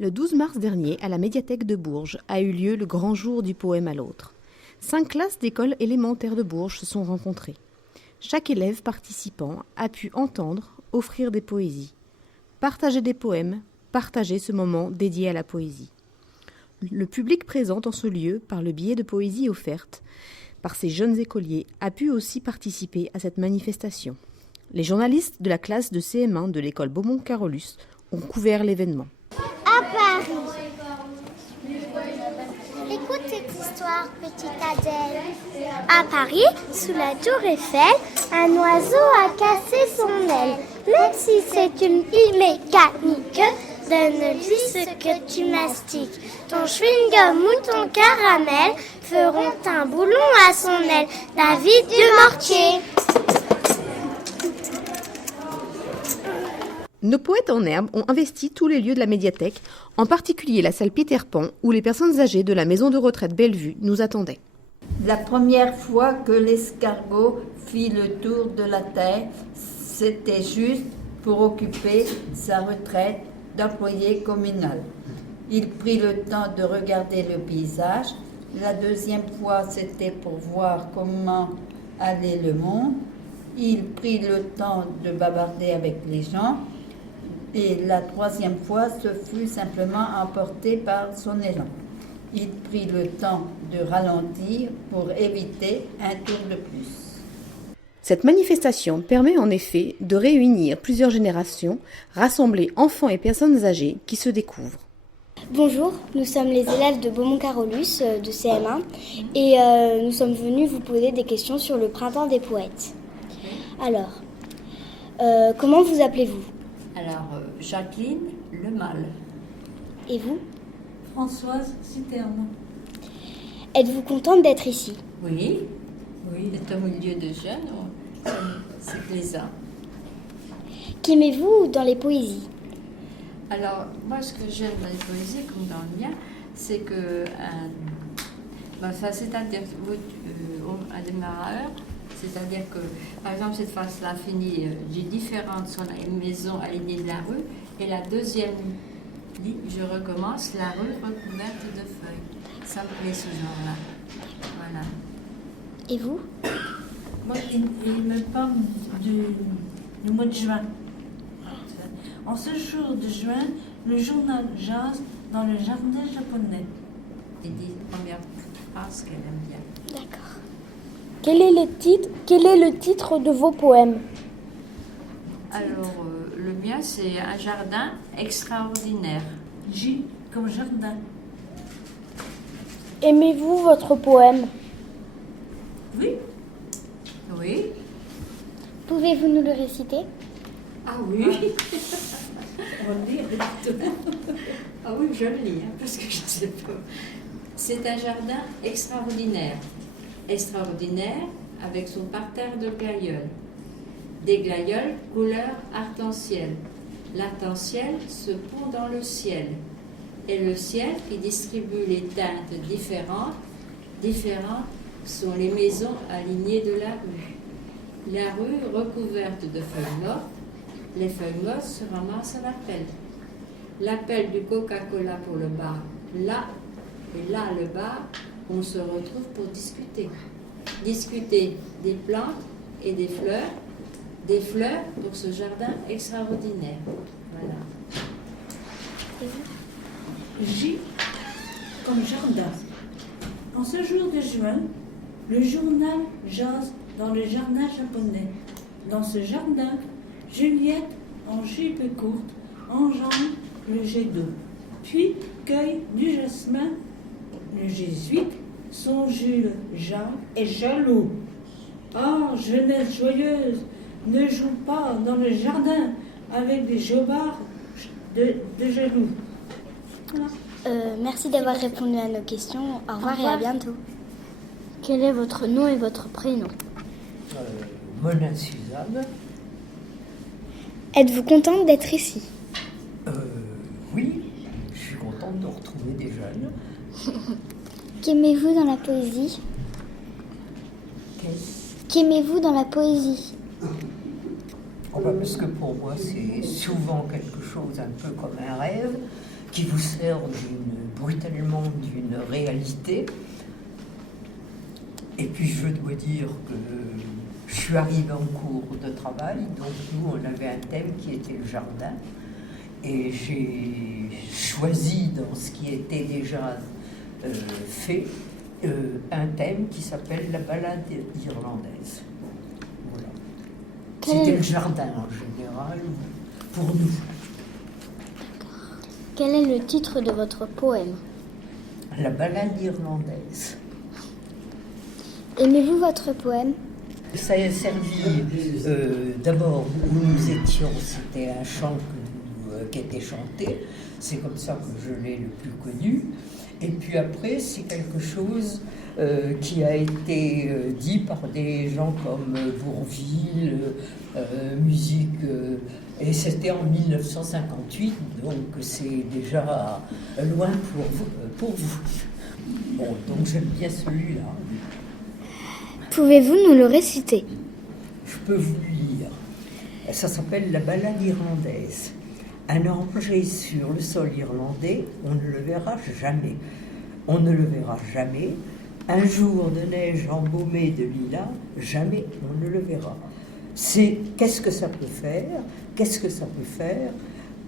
Le 12 mars dernier, à la médiathèque de Bourges, a eu lieu le grand jour du poème à l'autre. 5 classes d'école élémentaire de Bourges se sont rencontrées. Chaque élève participant a pu entendre, offrir des poésies, partager des poèmes, partager ce moment dédié à la poésie. Le public présent en ce lieu, par le biais de poésie offerte par ces jeunes écoliers, a pu aussi participer à cette manifestation. Les journalistes de la classe de CM1 de l'école Beaumont-Carolus ont couvert l'événement. À Paris. Écoute cette histoire, petite Adèle. À Paris, sous la tour Eiffel, un oiseau a cassé son aile. Même si c'est une bille mécanique, donne-lui ce que tu mastiques. Ton chewing-gum ou ton caramel feront un boulon à son aile. David de Mortier. Nos poètes en herbe ont investi tous les lieux de la médiathèque, en particulier la salle Peter Pan, où les personnes âgées de la maison de retraite Bellevue nous attendaient. La première fois que l'escargot fit le tour de la Terre, c'était juste pour occuper sa retraite d'employé communal. Il prit le temps de regarder le paysage. La deuxième fois, c'était pour voir comment allait le monde. Il prit le temps de bavarder avec les gens. Et la troisième fois, ce fut simplement emporté par son élan. Il prit le temps de ralentir pour éviter un tour de plus. Cette manifestation permet en effet de réunir plusieurs générations, rassembler enfants et personnes âgées qui se découvrent. Bonjour, nous sommes les élèves de Beaumont-Carolus de CM1 et nous sommes venus vous poser des questions sur le printemps des poètes. Alors, comment vous appelez-vous ? Alors, Jacqueline Lemal. Et vous ? Françoise Citerne. Êtes-vous contente d'être ici ? Oui, d'être au milieu de jeunes, c'est plaisant. Qu'aimez-vous dans les poésies ? Alors, moi, ce que j'aime dans les poésies, comme dans le mien, c'est que, c'est-à-dire un démarreur, c'est-à-dire que, par exemple, cette phrase-là finit j'ai différentes sur la maison alignée de la rue, et la deuxième dit je recommence la rue recouverte de feuilles. Ça me plaît ce genre-là. Voilà. Et vous ? Moi, il me parle du mois de juin. En ce jour de juin, le journal jase dans le jardin japonais. Il dit la première phrase qu'elle aime bien. D'accord. Quel est le titre de vos poèmes ? Alors, le mien, c'est un jardin extraordinaire. J comme jardin. Aimez-vous votre poème ? Oui. Oui. Pouvez-vous nous le réciter ? Ah oui. On va lire. Ah oui, je le lis, parce que je ne sais pas. C'est un jardin extraordinaire. Extraordinaire avec son parterre de glaïeuls. Des glaïeuls couleur arc-en-ciel. L'arc-en-ciel se pond dans le ciel. Et le ciel qui distribue les teintes différentes sont les maisons alignées de la rue. La rue recouverte de feuilles mortes. Les feuilles mortes se ramassent à l'appel. L'appel du Coca-Cola pour le bar. Là, et là, le bar, on se retrouve pour discuter. Discuter des plantes et des fleurs pour ce jardin extraordinaire. Voilà. J comme jardin. En ce jour de juin, le journal jase dans le jardin japonais. Dans ce jardin, Juliette, en jupe courte, enjambe le jet d'eau. Puis cueille du jasmin. Le jésuite, son Jules Jean est jaloux. Ah, jeunesse joyeuse, ne joue pas dans le jardin avec des jobards de jaloux. Voilà. Merci d'avoir répondu à nos questions. Au revoir et à bientôt. Quel est votre nom et votre prénom ? Mona Suzanne. Êtes-vous contente d'être ici ? Oui, je suis contente de retrouver des jeunes. Qu'aimez-vous dans la poésie ? Qu'aimez-vous dans la poésie ? Parce que pour moi, c'est souvent quelque chose un peu comme un rêve. qui vous sert brutalement d'une réalité. Et puis je dois dire que je suis arrivée en cours de travail, donc nous on avait un thème qui était le jardin, et j'ai choisi dans ce qui était déjà fait un thème qui s'appelle la balade irlandaise. Voilà. C'était le jardin en général pour nous. Quel est le titre de votre poème? La balade irlandaise. Aimez-vous votre poème? Ça a servi d'abord où nous étions, c'était un chant qui était chanté, c'est comme ça que je l'ai le plus connu. Et puis après, c'est quelque chose qui a été dit par des gens comme Bourvil, musique, et c'était en 1958, donc c'est déjà loin pour vous. Bon, donc j'aime bien celui-là. Pouvez-vous nous le réciter? Je peux vous le lire. Ça s'appelle la balade irlandaise. Un oranger sur le sol irlandais, on ne le verra jamais. On ne le verra jamais. Un jour de neige embaumée de lilas, jamais on ne le verra. C'est qu'est-ce que ça peut faire? Qu'est-ce que ça peut faire?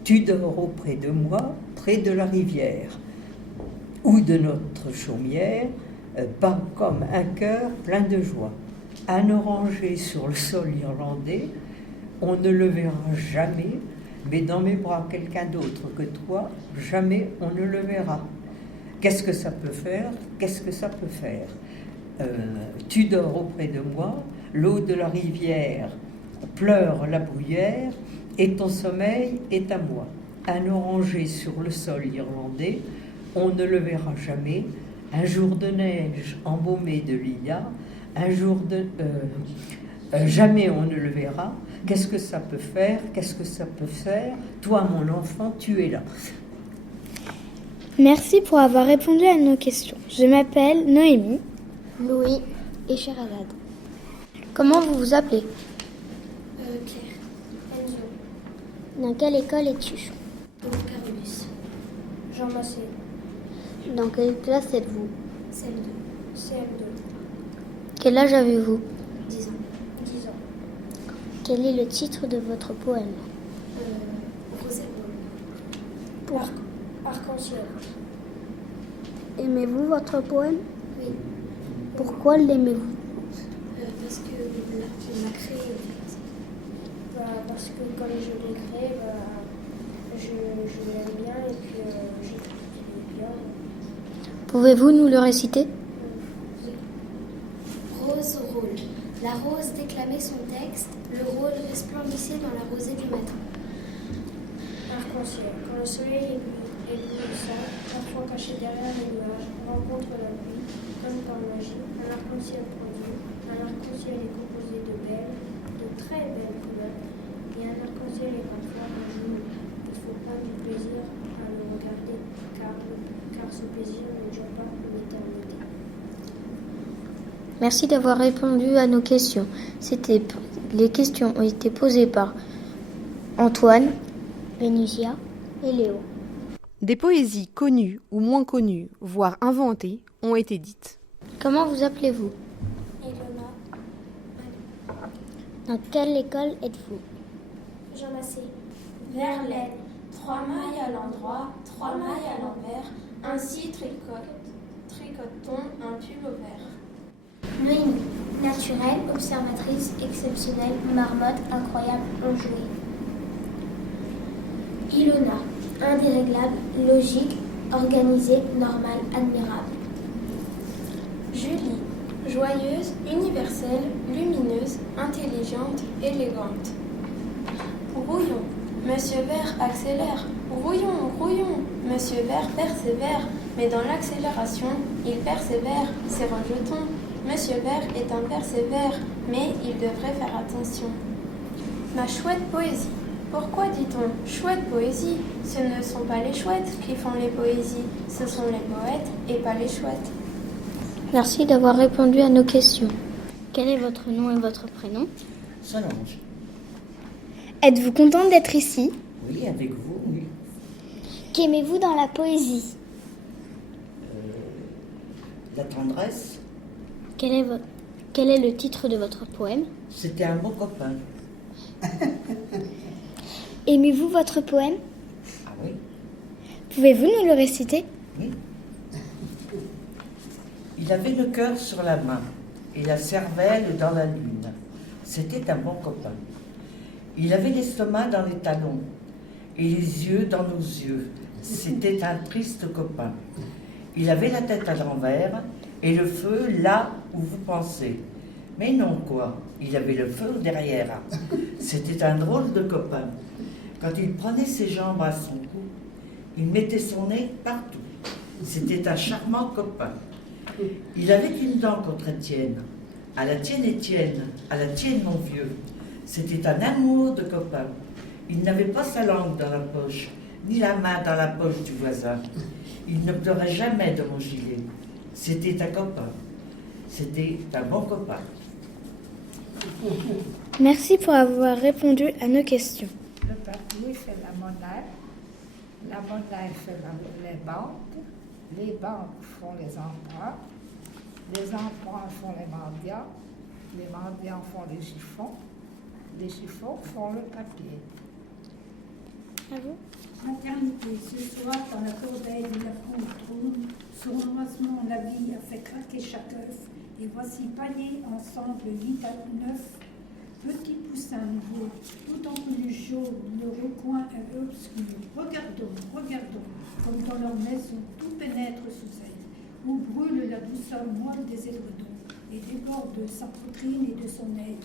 Tu dors auprès de moi, près de la rivière, ou de notre chaumière, pas comme un cœur plein de joie. Un oranger sur le sol irlandais, on ne le verra jamais, mais dans mes bras quelqu'un d'autre que toi, jamais on ne le verra. Qu'est-ce que ça peut faire? Qu'est-ce que ça peut faire? Tu dors auprès de moi, l'eau de la rivière pleure la bruyère, et ton sommeil est à moi. Un oranger sur le sol irlandais, on ne le verra jamais. Un jour de neige embaumé de lilas, un jour de... jamais on ne le verra. Qu'est-ce que ça peut faire? Qu'est-ce que ça peut faire? Toi, mon enfant, tu es là. Merci pour avoir répondu à nos questions. Je m'appelle Noémie, Louis et Sherazade. Comment vous vous appelez? Claire. Enzo. Dans quelle école es-tu? Carolus. Jean Massé. Dans quelle classe êtes-vous? CM2. CM2. Quel âge avez-vous? 10 ans. 10 ans. Quel est le titre de votre poème? Rose et rôle. Arc-en-ciel. Aimez-vous votre poème? Oui. Pourquoi l'aimez-vous? Parce que on l'a créé en fait. Parce que comme je l'ai créé, je l'aime bien et puis j'ai trouvé bien. Pouvez-vous nous le réciter? Rose rôle. La rose déclamait son texte, le rôle resplendissait dans la rosée du matin. Arc-en-ciel. Quand le soleil éblouissant, parfois caché derrière les nuages, rencontre la pluie, comme par magie, un arc-en-ciel produit. Un arc-en-ciel est composé de très belles couleurs, et un arc-en-ciel est parfois un jour. Il faut prendre du plaisir à le regarder, car ce plaisir ne dure pas l'éternité. Merci d'avoir répondu à nos questions. Les questions ont été posées par Antoine, Vénusia et Léo. Des poésies connues ou moins connues, voire inventées, ont été dites. Comment vous appelez-vous? Elona. Dans quelle école êtes-vous? Jean Massé. Verlaine. 3 mailles à l'endroit, 3 mailles à l'envers. Ainsi tricote-t-on un pull au vert. Noémie. Naturelle, observatrice, exceptionnelle, marmotte, incroyable, enjouée. Ilona. Indéréglable, logique, organisée, normale, admirable. Julie. Joyeuse, universelle, lumineuse, intelligente, élégante. Rouillon. Monsieur Vert accélère. Rouillon, rouillon. Monsieur Vert persévère, mais dans l'accélération, il persévère, c'est rejeton. Monsieur Vert est un persévère, mais il devrait faire attention. Ma chouette poésie. Pourquoi dit-on chouette poésie? Ce ne sont pas les chouettes qui font les poésies, ce sont les poètes et pas les chouettes. Merci d'avoir répondu à nos questions. Quel est votre nom et votre prénom? Solange. Êtes-vous content d'être ici? Oui, avec vous, oui. Qu'aimez-vous dans la poésie? La tendresse, Quel est le titre de votre poème? c'était un bon copain. Aimez-vous votre poème? Ah oui, Pouvez-vous nous le réciter? oui. Il avait le cœur sur la main et la cervelle dans la lune. C'était un bon copain. Il avait l'estomac dans les talons et les yeux dans nos yeux. C'était un triste copain. Il avait la tête à l'envers et le feu là où vous pensez. Mais non quoi, il avait le feu derrière. C'était un drôle de copain. Quand il prenait ses jambes à son cou, il mettait son nez partout. C'était un charmant copain. Il avait une dent contre Étienne. À la tienne Étienne, à la tienne mon vieux. C'était un amour de copain. Il n'avait pas sa langue dans la poche, ni la main dans la poche du voisin. Il ne pleurait jamais de mon gilet. C'était un copain. C'était un bon copain. Merci pour avoir répondu à nos questions. Le papier fait la monnaie fait les banques font les emprunts font les mendiants font les chiffons font le papier. À vous. Maternité, ce soir, dans la corbeille de la cour trône, sur l'embrassement, la vie a fait craquer chaque œuf, et voici panier ensemble 8 à 9, petits poussins nouveaux, tout en peluche jaune, le recoin est obscur. Regardons, comme dans leur maison, tout pénètre sous elle, où brûle la douceur moelle des édredons, et déborde sa poitrine et de son aile.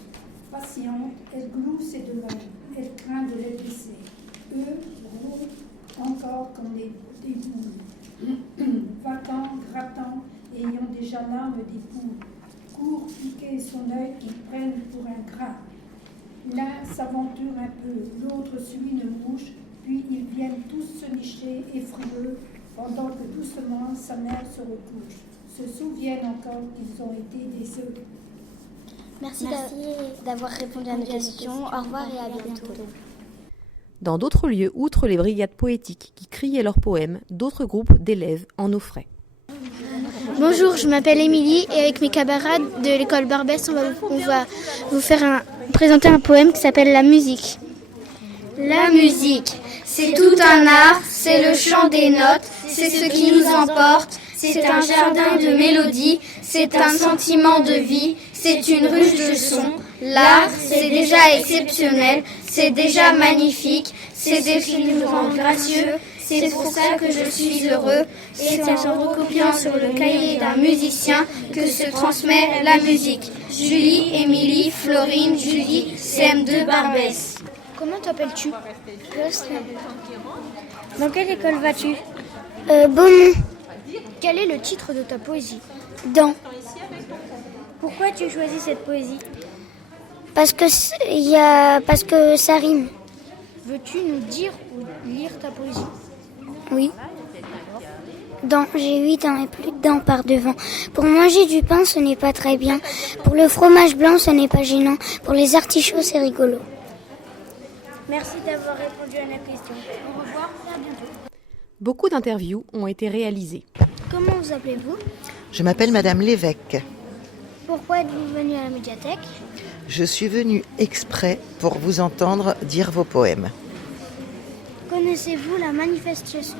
Patiente, elle gloue ses demeures, elle craint de les blesser. Eux roulent encore comme des boules, vacants, grattant, ayant déjà l'âme des poules, courent piquer son œil qu'ils prennent pour un gras. L'un s'aventure un peu, l'autre suit une mouche, puis ils viennent tous se nicher effrayeux, pendant que doucement sa mère se recouche, se souviennent encore qu'ils ont été des œufs. Merci d'avoir répondu à nos questions. Au revoir et à bientôt. Dans d'autres lieux, outre les brigades poétiques qui criaient leurs poèmes, d'autres groupes d'élèves en offraient. Bonjour, je m'appelle Émilie et avec mes camarades de l'école Barbès, on va vous présenter un poème qui s'appelle La musique. La musique, c'est tout un art, c'est le chant des notes, c'est ce qui nous emporte, c'est un jardin de mélodies, c'est un sentiment de vie, c'est une ruche de sons. L'art, c'est déjà exceptionnel, c'est déjà magnifique, c'est ce qui nous rend gracieux, c'est pour ça que je suis heureux. C'est en recopiant sur le cahier d'un musicien que se transmet la musique. Julie, Émilie, Florine, Julie, CM2 Barbès. Comment t'appelles-tu? Jocelyn. Dans quelle école vas-tu? Beaumont. Quel est le titre de ta poésie? Dans. Pourquoi tu choisis cette poésie? Parce que ça rime. Veux-tu nous dire ou lire ta poésie? Oui. J'ai 8 ans et plus de dents par devant. Pour manger du pain, ce n'est pas très bien. Pour le fromage blanc, ce n'est pas gênant. Pour les artichauts, c'est rigolo. Merci d'avoir répondu à la question. Au revoir et à bientôt. Beaucoup d'interviews ont été réalisées. Comment vous appelez-vous? Je m'appelle Madame Lévesque. Pourquoi êtes-vous venue à la médiathèque? Je suis venue exprès pour vous entendre dire vos poèmes. Connaissez-vous la manifestation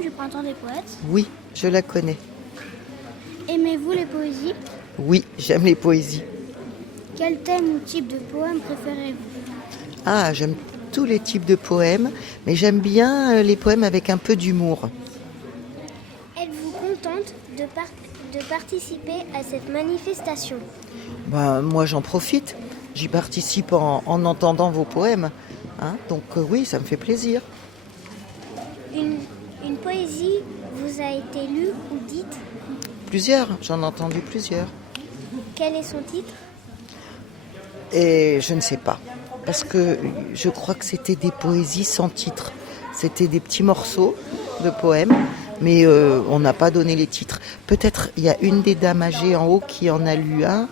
du printemps des poètes? Oui, je la connais. Aimez-vous les poésies? Oui, j'aime les poésies. Quel thème ou type de poème préférez-vous? Ah, j'aime tous les types de poèmes, mais j'aime bien les poèmes avec un peu d'humour. Êtes-vous contente de participer à cette manifestation? Moi, j'en profite. J'y participe en entendant vos poèmes. Donc oui, ça me fait plaisir. Une poésie vous a été lue ou dite? Plusieurs, j'en ai entendu plusieurs. Quel est son titre? Et je ne sais pas, parce que je crois que c'était des poésies sans titre. C'était des petits morceaux de poèmes, mais on n'a pas donné les titres. Peut-être il y a une des dames âgées en haut qui en a lu un,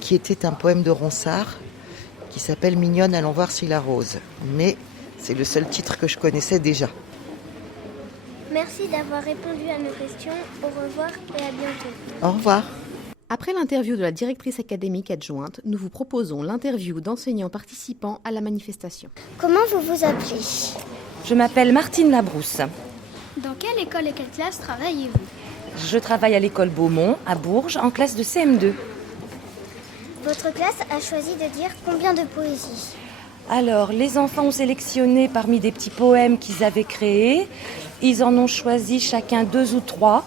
qui était un poème de Ronsard, qui s'appelle « Mignonne, allons voir si la rose ». Mais c'est le seul titre que je connaissais déjà. Merci d'avoir répondu à nos questions. Au revoir et à bientôt. Au revoir. Après l'interview de la directrice académique adjointe, nous vous proposons l'interview d'enseignants participants à la manifestation. Comment vous vous appelez? Je m'appelle Martine Labrousse. Dans quelle école et quelle classe travaillez-vous? Je travaille à l'école Beaumont, à Bourges, en classe de CM2. Votre classe a choisi de dire combien de poésies? Alors, les enfants ont sélectionné parmi des petits poèmes qu'ils avaient créés. Ils en ont choisi chacun 2 ou 3.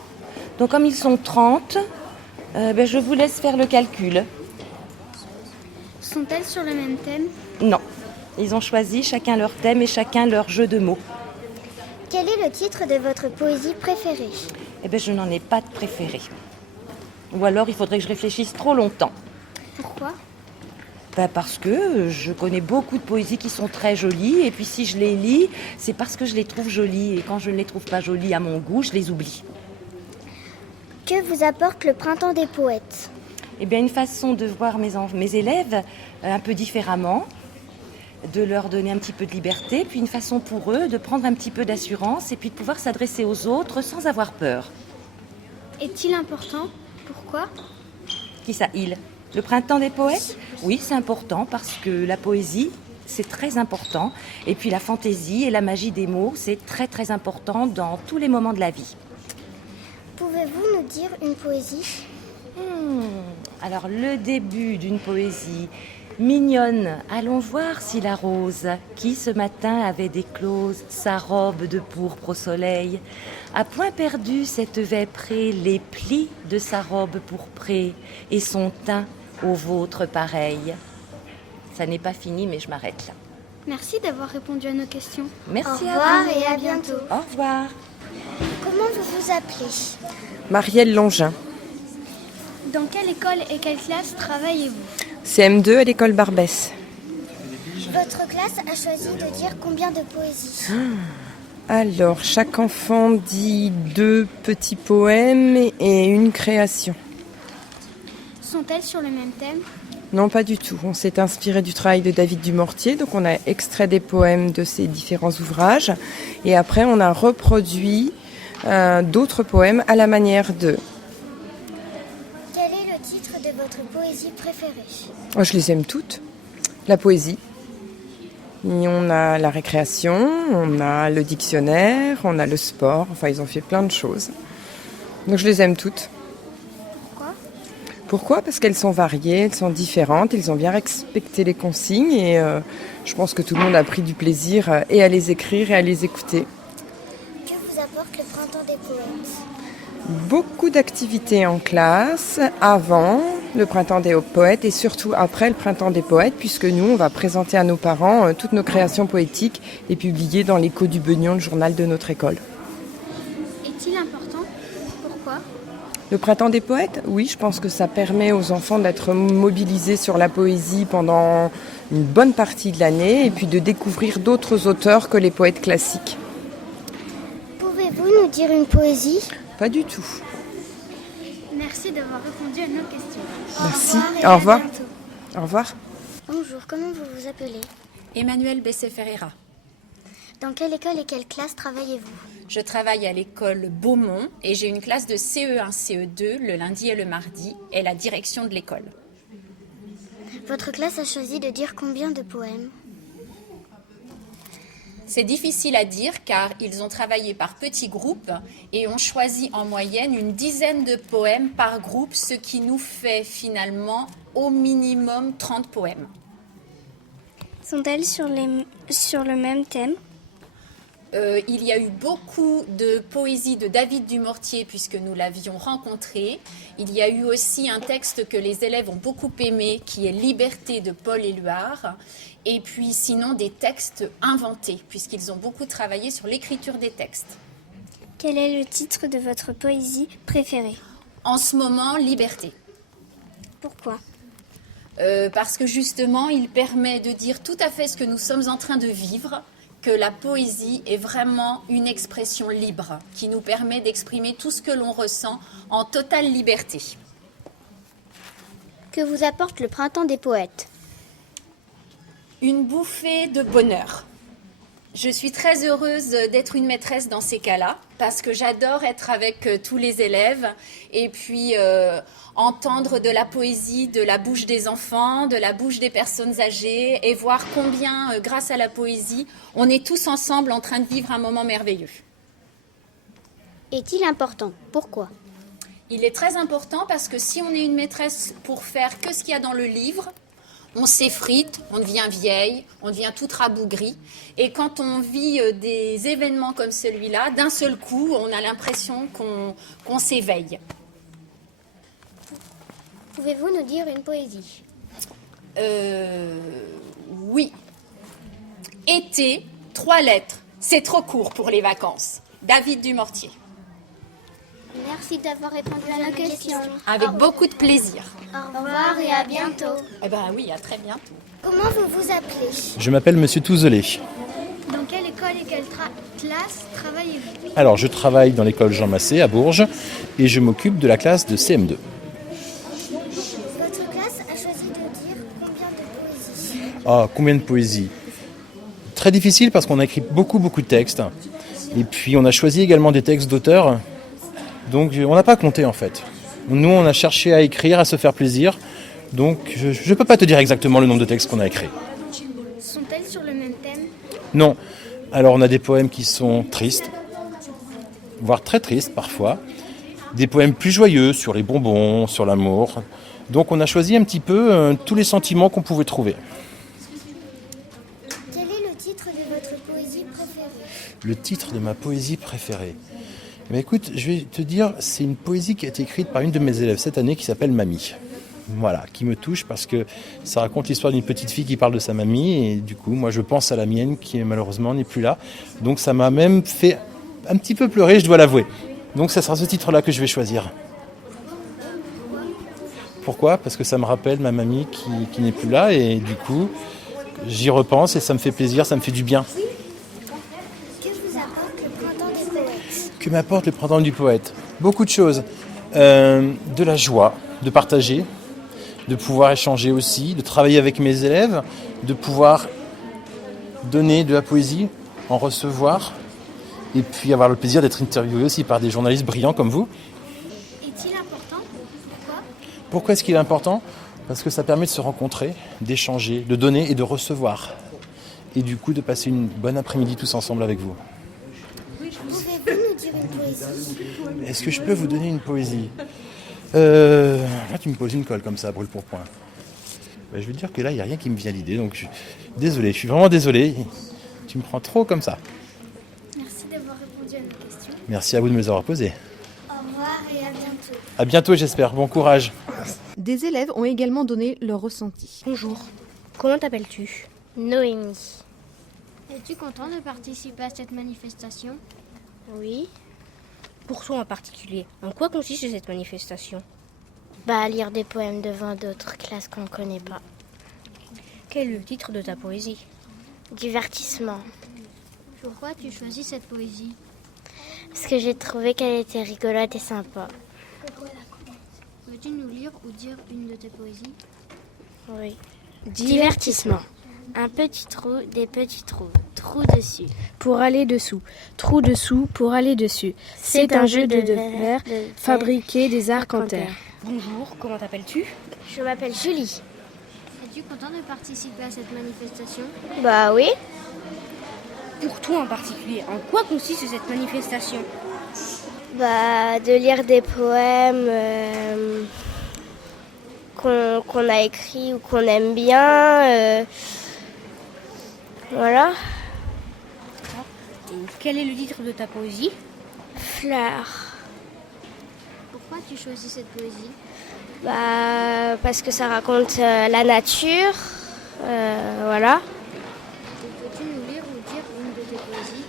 Donc, comme ils sont 30, je vous laisse faire le calcul. Sont-elles sur le même thème? Non. Ils ont choisi chacun leur thème et chacun leur jeu de mots. Quel est le titre de votre poésie préférée? Je n'en ai pas de préféré. Ou alors, il faudrait que je réfléchisse trop longtemps. Pourquoi? Parce que je connais beaucoup de poésies qui sont très jolies. Et puis, si je les lis, c'est parce que je les trouve jolies. Et quand je ne les trouve pas jolies à mon goût, je les oublie. Que vous apporte le printemps des poètes? Une façon de voir mes élèves un peu différemment, de leur donner un petit peu de liberté, puis une façon pour eux de prendre un petit peu d'assurance et puis de pouvoir s'adresser aux autres sans avoir peur. Est-il important? Pourquoi? Qui ça, il? Le printemps des poètes? Oui, c'est important parce que la poésie, c'est très important. Et puis la fantaisie et la magie des mots, c'est très très important dans tous les moments de la vie. Pouvez-vous nous dire une poésie? Alors, le début d'une poésie mignonne. Allons voir si la rose, qui ce matin avait déclose sa robe de pourpre au soleil, a point perdu cette vêprée les plis de sa robe pourprée et son teint au vôtre pareil. Ça n'est pas fini, mais je m'arrête là. Merci d'avoir répondu à nos questions. Merci à vous. Au revoir et à bientôt. Au revoir. Comment vous vous appelez? Marielle Longin. Dans quelle école et quelle classe travaillez-vous? CM2 à l'école Barbès. Votre classe a choisi de dire combien de poésies? Alors, chaque enfant dit 2 petits poèmes et une création. Sont-elles sur le même thème? Non, pas du tout. On s'est inspiré du travail de David Dumortier, donc on a extrait des poèmes de ses différents ouvrages et après on a reproduit d'autres poèmes à la manière de... Quel est le titre de votre poésie préférée? Oh, je les aime toutes. La poésie. Et on a la récréation, on a le dictionnaire, on a le sport. Enfin, ils ont fait plein de choses. Donc je les aime toutes. Pourquoi? Parce qu'elles sont variées, elles sont différentes, ils ont bien respecté les consignes et je pense que tout le monde a pris du plaisir et à les écrire et à les écouter. Que vous apporte le printemps des poètes? Beaucoup d'activités en classe avant le printemps des poètes et surtout après le printemps des poètes puisque nous on va présenter à nos parents toutes nos créations poétiques et publier dans l'Écho du Beugnon, le journal de notre école. Est-il important? Pourquoi? Le printemps des poètes, oui, je pense que ça permet aux enfants d'être mobilisés sur la poésie pendant une bonne partie de l'année et puis de découvrir d'autres auteurs que les poètes classiques. Pouvez-vous nous dire une poésie? Pas du tout. Merci d'avoir répondu à nos questions. Merci. Au revoir. Au revoir. Bonjour, comment vous vous appelez? Emmanuel Bessé-Ferreira. Dans quelle école et quelle classe travaillez-vous? Je travaille à l'école Beaumont et j'ai une classe de CE1, CE2 le lundi et le mardi et la direction de l'école. Votre classe a choisi de dire combien de poèmes? C'est difficile à dire car ils ont travaillé par petits groupes et ont choisi en moyenne une dizaine de poèmes par groupe, ce qui nous fait finalement au minimum 30 poèmes. Sont-elles sur le même thème? Il y a eu beaucoup de poésie de David Dumortier puisque nous l'avions rencontré. Il y a eu aussi un texte que les élèves ont beaucoup aimé qui est Liberté de Paul Éluard. Et puis sinon des textes inventés puisqu'ils ont beaucoup travaillé sur l'écriture des textes. Quel est le titre de votre poésie préférée? En ce moment, Liberté. Pourquoi? Parce que justement, il permet de dire tout à fait ce que nous sommes en train de vivre, que la poésie est vraiment une expression libre qui nous permet d'exprimer tout ce que l'on ressent en totale liberté. Que vous apporte le printemps des poètes? Une bouffée de bonheur. Je suis très heureuse d'être une maîtresse dans ces cas-là, parce que j'adore être avec tous les élèves et puis entendre de la poésie de la bouche des enfants, de la bouche des personnes âgées et voir combien, grâce à la poésie, on est tous ensemble en train de vivre un moment merveilleux. Est-il important? Pourquoi? Il est très important parce que si on est une maîtresse pour faire que ce qu'il y a dans le livre, on s'effrite, on devient vieille, on devient toute rabougrie. Et quand on vit des événements comme celui-là, d'un seul coup, on a l'impression qu'on s'éveille. Pouvez-vous nous dire une poésie? Oui. Été, 3 lettres. C'est trop court pour les vacances. David Dumortier. Merci d'avoir répondu à nos questions. Avec beaucoup de plaisir. Au revoir et à bientôt. Eh bien oui, à très bientôt. Comment vous vous appelez? Je m'appelle Monsieur Touzelet. Dans quelle école et quelle classe travaillez-vous? Alors, je travaille dans l'école Jean Massé à Bourges et je m'occupe de la classe de CM2. Votre classe a choisi de dire combien de poésies? Ah, combien de poésie? Très difficile parce qu'on a écrit beaucoup de textes. Et puis, on a choisi également des textes d'auteurs. Donc, on n'a pas compté en fait. Nous, on a cherché à écrire, à se faire plaisir. Donc, je ne peux pas te dire exactement le nombre de textes qu'on a écrits. Sont-elles sur le même thème? Non. Alors, on a des poèmes qui sont tristes, voire très tristes parfois. Des poèmes plus joyeux sur les bonbons, sur l'amour. Donc, on a choisi un petit peu tous les sentiments qu'on pouvait trouver. Quel est le titre de votre poésie préférée? Le titre de ma poésie préférée. Mais écoute, je vais te dire, c'est une poésie qui a été écrite par une de mes élèves cette année qui s'appelle Mamie. Voilà, qui me touche parce que ça raconte l'histoire d'une petite fille qui parle de sa mamie et du coup, moi je pense à la mienne qui malheureusement n'est plus là. Donc ça m'a même fait un petit peu pleurer, je dois l'avouer. Donc ça sera ce titre-là que je vais choisir. Pourquoi? Parce que ça me rappelle ma mamie qui n'est plus là et du coup, j'y repense et ça me fait plaisir, ça me fait du bien. Que m'apporte le printemps du poète? Beaucoup de choses. De la joie, de partager, de pouvoir échanger aussi, de travailler avec mes élèves, de pouvoir donner de la poésie, en recevoir, et puis avoir le plaisir d'être interviewé aussi par des journalistes brillants comme vous. Est-il important? Pourquoi? Pourquoi est-ce qu'il est important? Parce que ça permet de se rencontrer, d'échanger, de donner et de recevoir. Et du coup de passer une bonne après-midi tous ensemble avec vous. Pouvez-vous nous dire une poésie? Est-ce que je peux vous donner une poésie? Là, tu me poses une colle comme ça, brûle pour point. Je veux dire que là, il n'y a rien qui me vient à l'idée, donc désolé, je suis vraiment désolé. Tu me prends trop comme ça. Merci d'avoir répondu à nos questions. Merci à vous de me les avoir posées. Au revoir et à bientôt. À bientôt, j'espère. Bon courage. Des élèves ont également donné leur ressenti. Bonjour. Comment t'appelles-tu? Noémie. Es-tu content de participer à cette manifestation? Oui. Pour toi en particulier, en quoi consiste cette manifestation? Lire des poèmes devant d'autres classes qu'on ne connaît pas. Quel est le titre de ta poésie? Divertissement. Pourquoi tu choisis cette poésie? Parce que j'ai trouvé qu'elle était rigolote et sympa. Peux-tu nous lire ou dire une de tes poésies? Oui. Divertissement. Un petit trou, des petits trous. Trou dessus. Pour aller dessous. Trou dessous pour aller dessus. C'est un jeu de verre fabriqué des arcs en terre. Bonjour, comment t'appelles-tu? Je m'appelle Julie. Es-tu content de participer à cette manifestation? Oui. Pour toi en particulier, en quoi consiste cette manifestation? De lire des poèmes qu'on a écrits ou qu'on aime bien. Voilà. Et quel est le titre de ta poésie? Fleurs. Pourquoi tu choisis cette poésie? Parce que ça raconte la nature. Voilà. Peux-tu nous lire ou dire une de tes poésies?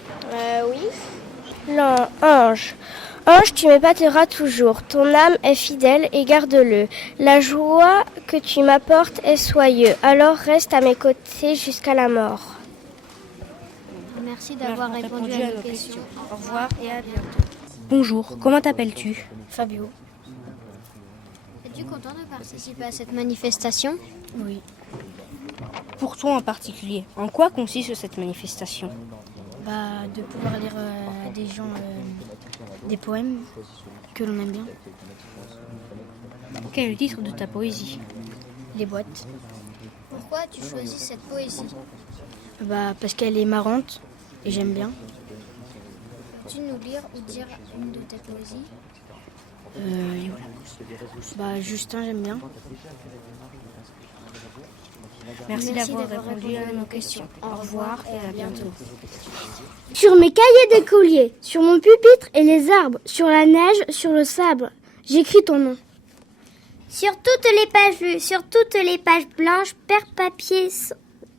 Oui. Ange. Ange, tu m'épateras toujours. Ton âme est fidèle et garde-le. La joie que tu m'apportes est soyeuse. Alors reste à mes côtés jusqu'à la mort. Merci d'avoir répondu à nos questions. Au revoir et à bientôt. Bonjour, comment t'appelles-tu? Fabio. Es-tu content de participer à cette manifestation? Oui. Pour toi en particulier, en quoi consiste cette manifestation? De pouvoir lire des gens, des poèmes que l'on aime bien. Quel est le titre de ta poésie? Les boîtes. Pourquoi as-tu choisi cette poésie? Parce qu'elle est marrante et j'aime bien. Peux-tu nous lire ou dire une de tes poésies? Justin, j'aime bien. Merci d'avoir répondu à nos questions. Au revoir et à bientôt. Sur mes cahiers d'écolier, sur mon pupitre et les arbres, sur la neige, sur le sable, j'écris ton nom. Sur toutes les pages bleues, sur toutes les pages blanches,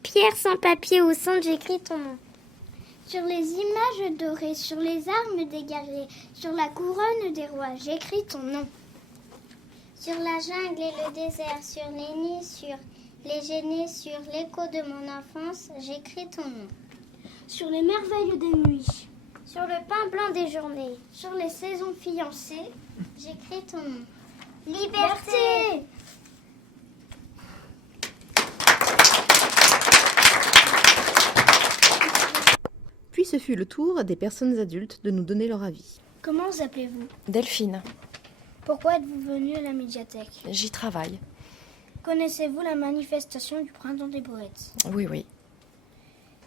pierre sans papier au centre, j'écris ton nom. Sur les images dorées, sur les armes des guerriers, sur la couronne des rois, j'écris ton nom. Sur la jungle et le désert, sur les nids, sur les génies, sur l'écho de mon enfance, j'écris ton nom. Sur les merveilles des nuits, sur le pain blanc des journées, sur les saisons fiancées, j'écris ton nom. Liberté! Puis ce fut le tour des personnes adultes de nous donner leur avis. Comment vous appelez-vous? Delphine, Pourquoi êtes-vous venu à la médiathèque? j'y travaille. Connaissez-vous la manifestation du Printemps des Poètes? Oui, oui.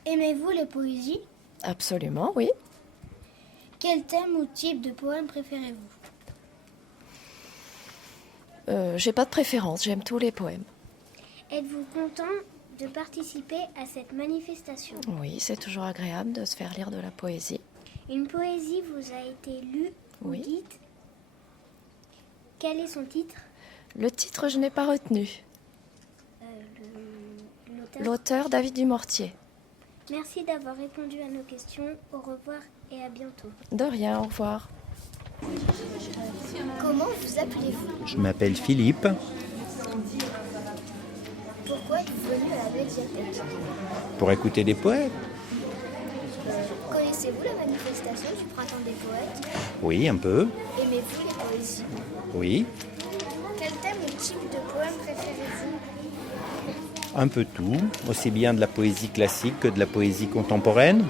Aimez-vous les poésies? Absolument, oui. Quel thème ou type de poème préférez-vous? J'ai pas de préférence, j'aime tous les poèmes. Êtes-vous content de participer à cette manifestation? Oui, c'est toujours agréable de se faire lire de la poésie. Une poésie vous a été lue ou Oui. dite? Quel est son titre? Le titre, je n'ai pas retenu. L'auteur, David Dumortier. Merci d'avoir répondu à nos questions. Au revoir et à bientôt. De rien, au revoir. Comment vous appelez-vous? Je m'appelle Philippe. Pourquoi êtes-vous venu à la médiathèque? Pour écouter des poètes. Connaissez-vous la manifestation du Printemps des Poètes? Oui, un peu. Aimez-vous les poésies? Oui, Quel thème ou type de poème préférez-vous? un peu tout. Aussi bien de la poésie classique que de la poésie contemporaine.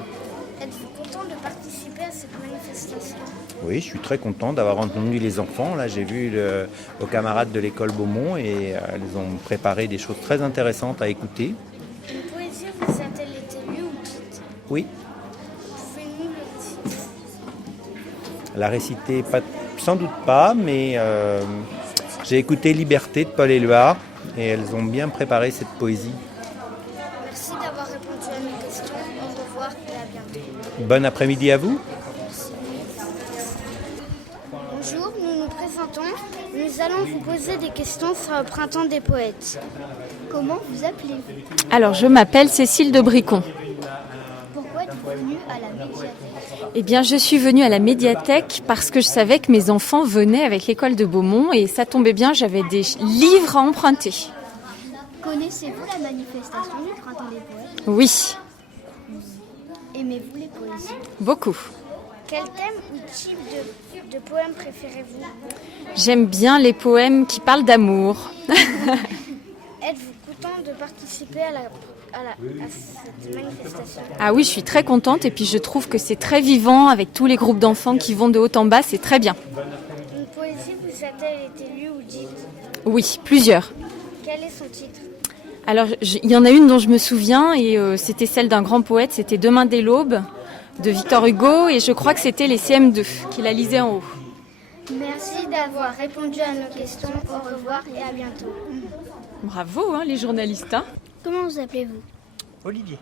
Êtes-vous content de participer à cette manifestation? Oui, je suis très content d'avoir entendu les enfants. Là, j'ai vu nos camarades de l'école Beaumont et elles ont préparé des choses très intéressantes à écouter. Une poésie vous a-t-elle été lue ou dite? Oui, Pouvez-nous le titre? la réciter, sans doute pas, mais j'ai écouté Liberté de Paul Éluard et elles ont bien préparé cette poésie. Merci d'avoir répondu à nos questions. Au revoir et à bientôt. Bon après-midi à vous. Bonjour, nous nous présentons. Nous allons vous poser des questions sur le Printemps des Poètes. Comment vous appelez-vous? Alors, je m'appelle Cécile de Bricon. Pourquoi êtes-vous venue à la médiathèque? Eh bien, je suis venue à la médiathèque parce que je savais que mes enfants venaient avec l'école de Beaumont et ça tombait bien, j'avais des livres à emprunter. Connaissez-vous la manifestation du Printemps des Poètes? Oui, Aimez-vous les poésies? beaucoup. Quel thème ou type de poème préférez-vous? J'aime bien les poèmes qui parlent d'amour. Êtes-vous content de participer à cette manifestation? Ah oui, je suis très contente et puis je trouve que c'est très vivant avec tous les groupes d'enfants qui vont de haut en bas, c'est très bien. Une poésie vous a-t-elle été lue ou dite? Oui, plusieurs. Quel est son titre? Alors, il y en a une dont je me souviens et c'était celle d'un grand poète, c'était Demain dès l'aube de Victor Hugo et je crois que c'était les CM2 qui la lisaient en haut. Merci d'avoir répondu à nos questions. Au revoir et à bientôt. Bravo, hein, les journalistes. Hein. Comment vous appelez-vous? Olivier.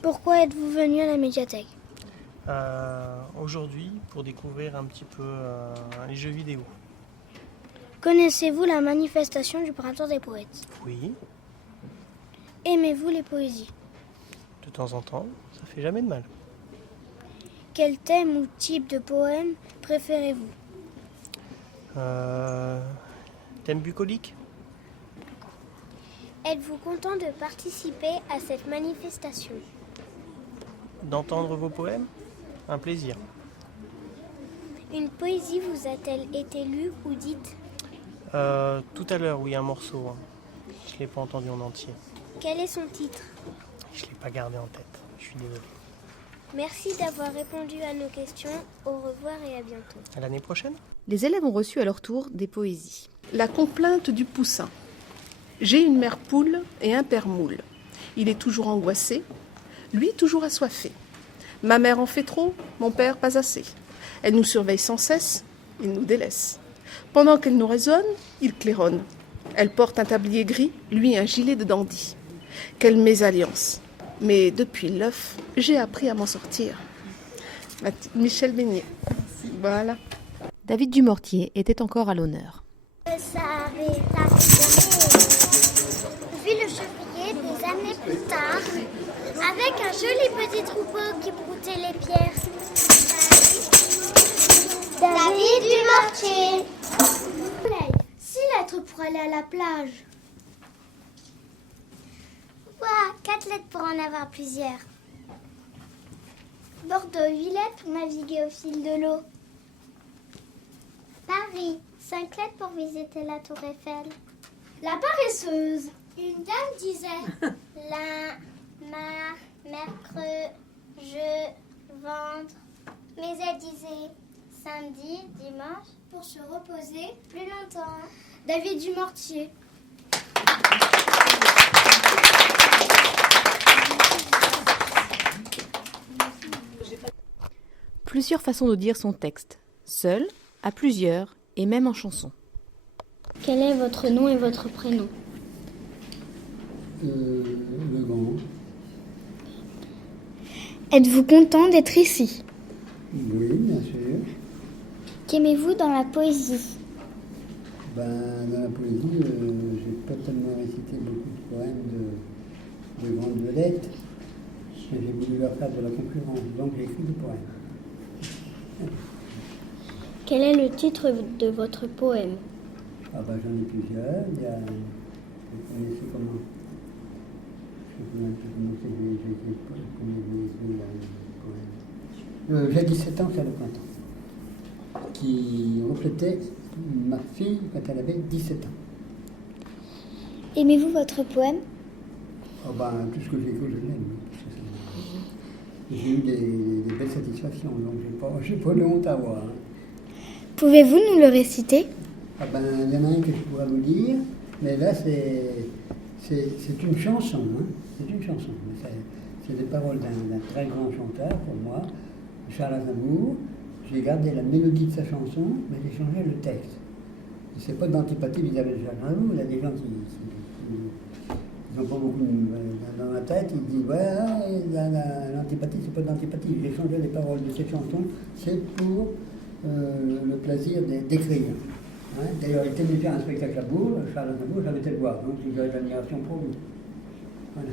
Pourquoi êtes-vous venu à la médiathèque? Aujourd'hui, pour découvrir un petit peu les jeux vidéo. Connaissez-vous la manifestation du Printemps des Poètes? Oui, Aimez-vous les poésies? de temps en temps, ça fait jamais de mal. Quel thème ou type de poème préférez-vous? Thème bucolique? Êtes-vous content de participer à cette manifestation? D'entendre vos poèmes? Un plaisir. Une poésie vous a-t-elle été lue ou dite? Tout à l'heure, oui, un morceau. Hein. Je ne l'ai pas entendu en entier. Quel est son titre? Je ne l'ai pas gardé en tête. Je suis désolé. Merci d'avoir répondu à nos questions. Au revoir et à bientôt. À l'année prochaine. Les élèves ont reçu à leur tour des poésies. La complainte du poussin. J'ai une mère poule et un père moule. Il est toujours angoissé, lui toujours assoiffé. Ma mère en fait trop, mon père pas assez. Elle nous surveille sans cesse, il nous délaisse. Pendant qu'elle nous raisonne, il claironne. Elle porte un tablier gris, lui un gilet de dandy. Quelle mésalliance! Mais depuis l'œuf, j'ai appris à m'en sortir. Michel Beignet. Voilà. David Dumortier était encore à l'honneur. Vu le chevrier des années plus tard, avec un joli petit troupeau qui broutait les pierres. David Dumortier. 6 lettres pour aller à la plage. Ouah, 4 lettres pour en avoir plusieurs. Bordeaux, 8 lettres pour naviguer au fil de l'eau. Paris, 5 lettres pour visiter la tour Eiffel. La paresseuse. Une dame disait la, mar, mercredi, ventre. Mais elle disait samedi, dimanche, pour se reposer plus longtemps. David Dumortier. Plusieurs façons de dire son texte, seul, à plusieurs et même en chanson. Quel est votre nom et votre prénom? Le Grand. Êtes-vous content d'être ici? Oui, bien sûr. Qu'aimez-vous dans la poésie? Dans la poésie, j'ai pas tellement récité beaucoup de poèmes de grandes vedettes, mais j'ai voulu leur faire de la concurrence, donc j'ai écrit des poèmes. Quel est le titre de votre poème? J'en ai plusieurs. Il y a... Vous connaissez comment? J'ai 17 ans, c'est le printemps, qui reflétait ma fille quand elle avait 17 ans. Aimez-vous votre poème? Tout ce que j'écoute, je l'aime. J'ai eu des belles satisfactions, donc j'ai pas de honte à avoir. Pouvez-vous nous le réciter? Il y en a un que je pourrais vous dire, mais là c'est une chanson. Hein. C'est une chanson. C'est des paroles d'un très grand chanteur pour moi, Charles Aznavour. J'ai gardé la mélodie de sa chanson, mais j'ai changé le texte. C'est pas d'antipathie vis-à-vis de Charles Aznavour. Il y a des gens qui n'ont pas beaucoup dans la tête, ils disent l'antipathie, c'est pas d'antipathie. J'ai changé les paroles de cette chanson, c'est pour le plaisir d'écrire. Hein. D'ailleurs, il était venu faire un spectacle à Bourg, Charles Aznavour, j'avais été le voir, donc j'ai de l'admiration pour lui. Voilà.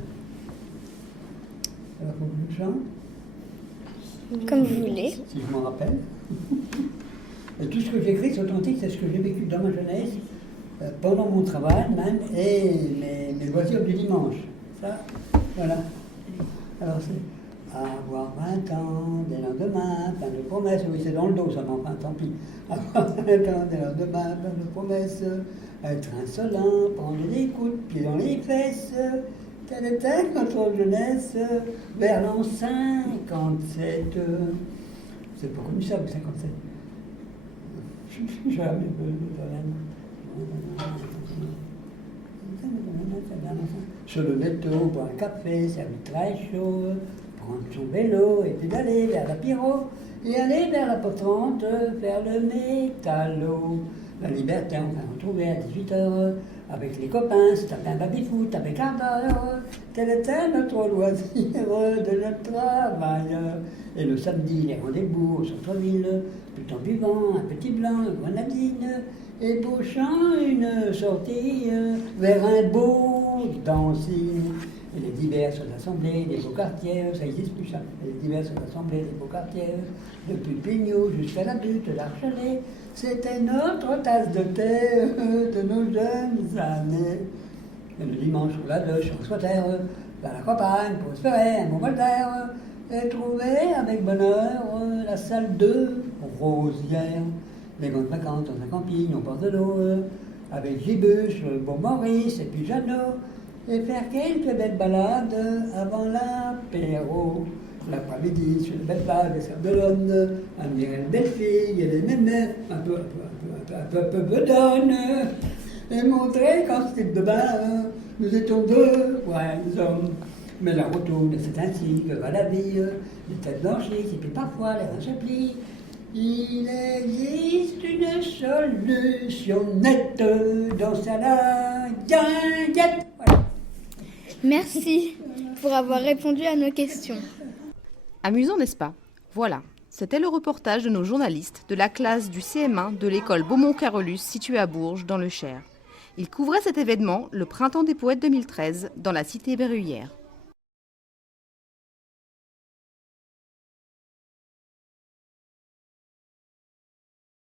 Alors, faut que je chante? Comme vous voulez. Si je m'en rappelle. Et tout ce que j'écris, c'est authentique, c'est ce que j'ai vécu dans ma jeunesse, pendant mon travail même, et mes loisirs du dimanche. Ça, voilà. Alors c'est avoir 20 ans, des lendemains, plein de promesses. Oui, c'est dans le dos, ça m'enfin, tant pis. Avoir 20 ans, des lendemains, plein de promesses. Être insolent, prendre des coups de pied dans les fesses. Quelle était notre jeunesse vers l'an 57? C'est pas comme ça, 57. Jamais se lever tôt, boire un café, servi très chaud, prendre son vélo et pédaler vers la Pyro et aller vers la Potrante, faire le métallo. La liberté, on va retrouver à 18h avec les copains, se taper un baby-foot avec un d'heure. Tel était notre loisir de notre travail. Et le samedi, les rendez-vous au centre-ville, tout en buvant un petit blanc, une grenadine, ébauchant une sortie vers un beau dancing. Et les diverses assemblées des beaux quartiers, ça n'existe plus ça, les diverses assemblées des beaux quartiers, depuis Pignou jusqu'à la butte d'Archelet, c'était notre tasse de thé de nos jeunes années. Et le dimanche, on la douche, on squattait vers la campagne pour se faire un bon bol d'air et trouver avec bonheur la salle de Rosière. Les grandes vacances dans un camping au bord de l'eau, avec Gibus, Bon Maurice et puis Jeannot, et faire quelques belles balades avant l'apéro. L'après-midi, sur le belle plage, les Sables d'Olonne, admirer une belle fille, et les mémés, un peu bedonne, et montrer qu'en slip de bain, nous étions deux, ouais, hommes. Mais la retourne, c'est ainsi que va la vie, les têtes blanchissent, et puis parfois les reins se plient. Il existe une solution nette dans sa guinguette. Voilà. Merci pour avoir répondu à nos questions. Amusant, n'est-ce pas? Voilà, c'était le reportage de nos journalistes de la classe du CM1 de l'école Beaumont-Carolus située à Bourges, dans le Cher. Ils couvraient cet événement, le Printemps des Poètes 2013, dans la cité berruyère.